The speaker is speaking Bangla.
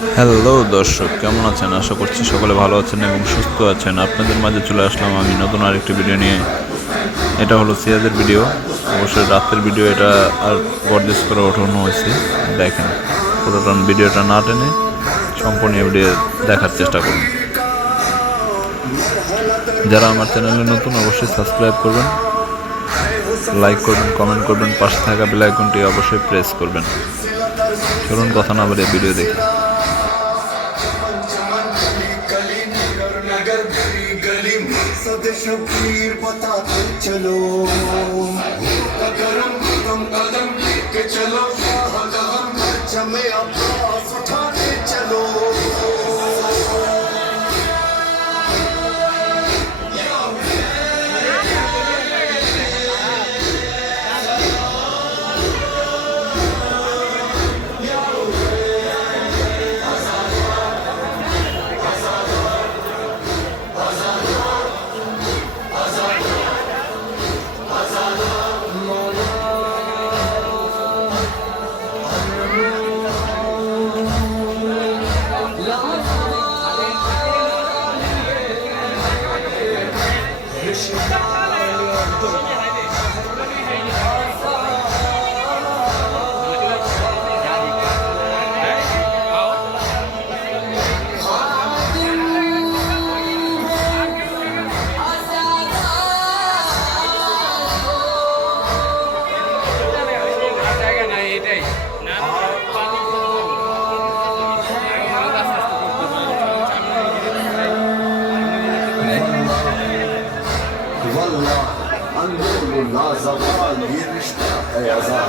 হ্যালো দর্শক, কেমন আছেন? আশা করছি সকলে ভালো আছেন এবং সুস্থ আছেন। আপনাদের মাঝে চলে আসলাম আমি নতুন আরেকটি ভিডিও নিয়ে। এটা হলো সিয়াদের ভিডিও অবশ্যই রাতের ভিডিও এটা আর গর্জেস করে ওঠানো হয়েছে। দেখেন পুরোটা ভিডিওটা না টেনে সম্পূর্ণ ভিডিও দেখার চেষ্টা করুন। যারা আমার চ্যানেলে নতুন, অবশ্যই সাবস্ক্রাইব করবেন লাইক করবেন কমেন্ট করবেন, পাশে থাকা বেল আইকনটি অবশ্যই প্রেস করবেন। চলুন কথা না বলে ভিডিও দেখি। स्वदेश वीर बताते चलो कदम कदम कदम के चलो कदम चमे आवाज उठाते चलो 喜欢的 Allah, anne bu nazafa girişte eyaza.